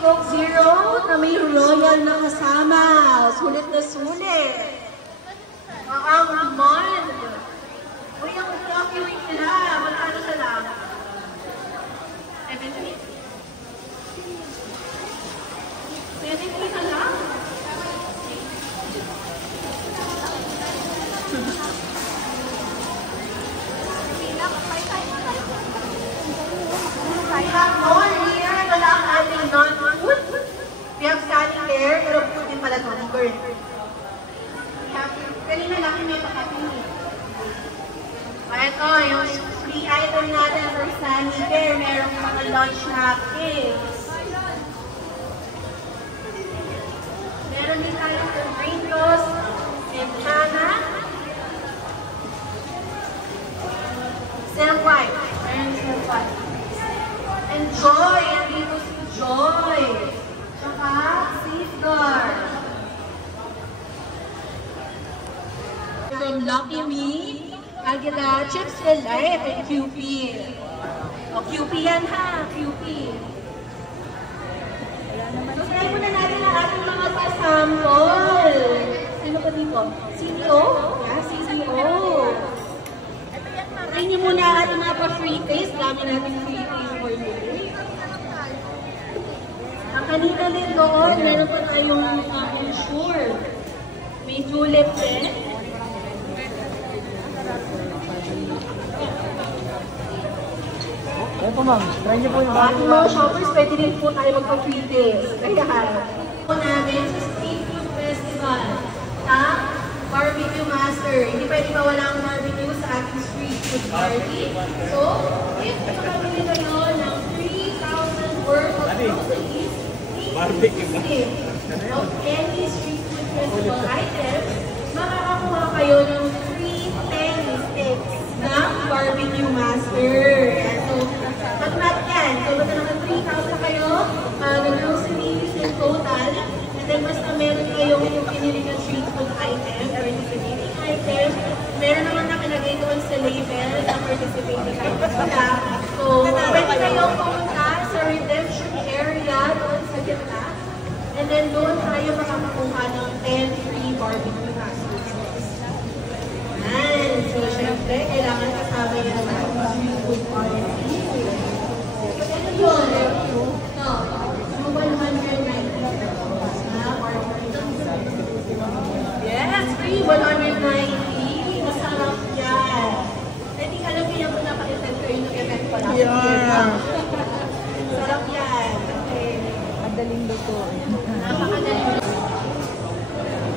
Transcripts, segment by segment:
Coke Zero na may royal na kasama. Sulit na sulit. Ang man. Uy, ang coffee week nila. Magkano sa lang? 70? 70 na lang? We have more here. Wala ang ating non-food. We have standing there, pero food din pala ito. Burn. We have, kanina lang may pakapin. Ito, yung free item natin for standing there. Merong mga lunch napkins. Meron din tayong Doritos and Hana. Silk White. Meron Silk White. And Joy. Andito si Joy. Tsaka Safeguard. From Lucky Me, Aguila, Chips Delight, and QP. O, QP yan ha, QP. So, try muna natin ang ating mga sample. Sino ba dito? CTO? Yeah, CTO. Try niyo muna ang ating mga pa-free taste. Dami natin free taste for you. Ang kanina din doon, meron pa tayong Ensure. May julep din. Ito ma'am, try niyo po yung ating mga shoppers, pwede din po tayo magpa-free taste. Kaya po namin sa Street Food Festival na Barbecue Master. Hindi pwede mawala ang barbecue sa ating street food party. So, if nakabili kayo ng 3,000 worth of groceries, please of any street food festival items, makakakuha kayo ng free 10 sticks ng Barbecue Master. So, math yan. So, basta naman 3,000 kayo, the groceries in total, and then basta meron kayong yung pinili na street food item, participating item, meron naman nakalagay doon sa label na participating items nila. So, pwede kayong pumunta sa redemption area doon sa gitna, and then doon tayo makakakuha ng 10 free Barbecue Masters. Yan. So, syempre, kailangan kasama yan sa street food party. Yun. No. Yung 190. Yes, free 190. Masarap yan. Hindi ka lang kaya kung napakitag ko yung event ko lang. Yeah. Sarap yan. Okay. madaling luto. Napakadaling luto.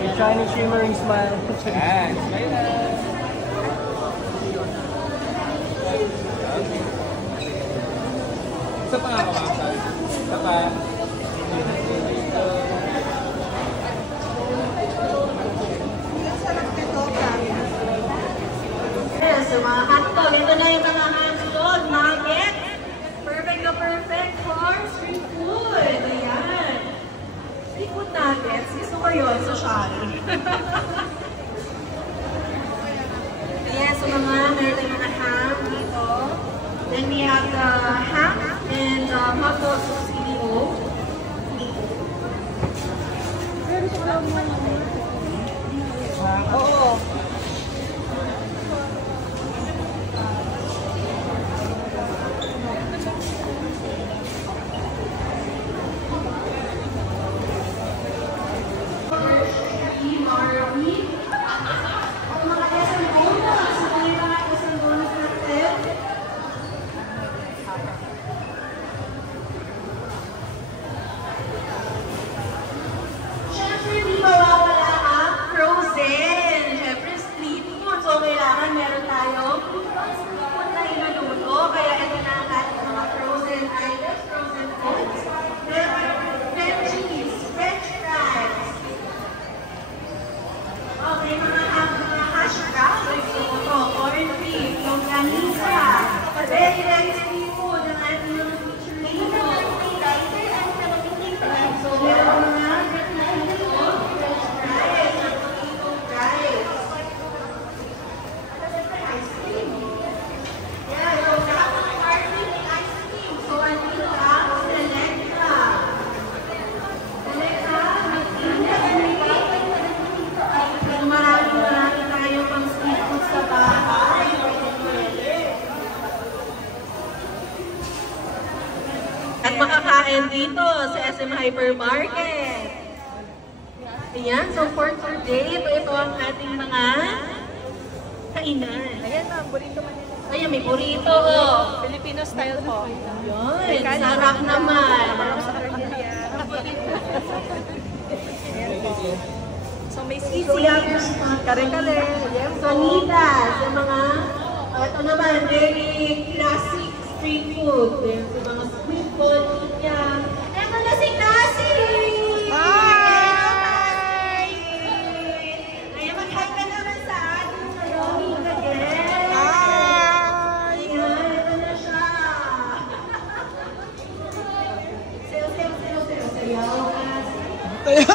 Yung Chinese shimmering smile. Yan, smile na. Isa pa nga ako, ma'am. Isa pa. So mga hotdog, ito na yung mga hotdog, nugget. Perfect na perfect for street food. Ayan. Street food nuggets. Gusto ko yun, social. Ayan, so meron tayong mga ham dito. Then we have the ham and hot dogs of CDO. Oo. dito sa SM Hypermarket. Ayan, so for today, ito ang ating mga kainan. Ayan ma'am, burrito Manila. Ayan, may burrito. Oh. Filipino style po. Yun, sarap naman. So may So, sisig, we have your spot. kare-kare, Sanitas, yung mga, ito naman, very classic street food. There's yung mga sweet corn, inyang. Eto na si Cassie! Hi! Ayan, mag-hi ka naman sa ating Naomi again. Hi! Ayan, ito na siya. Sayo, Cassie.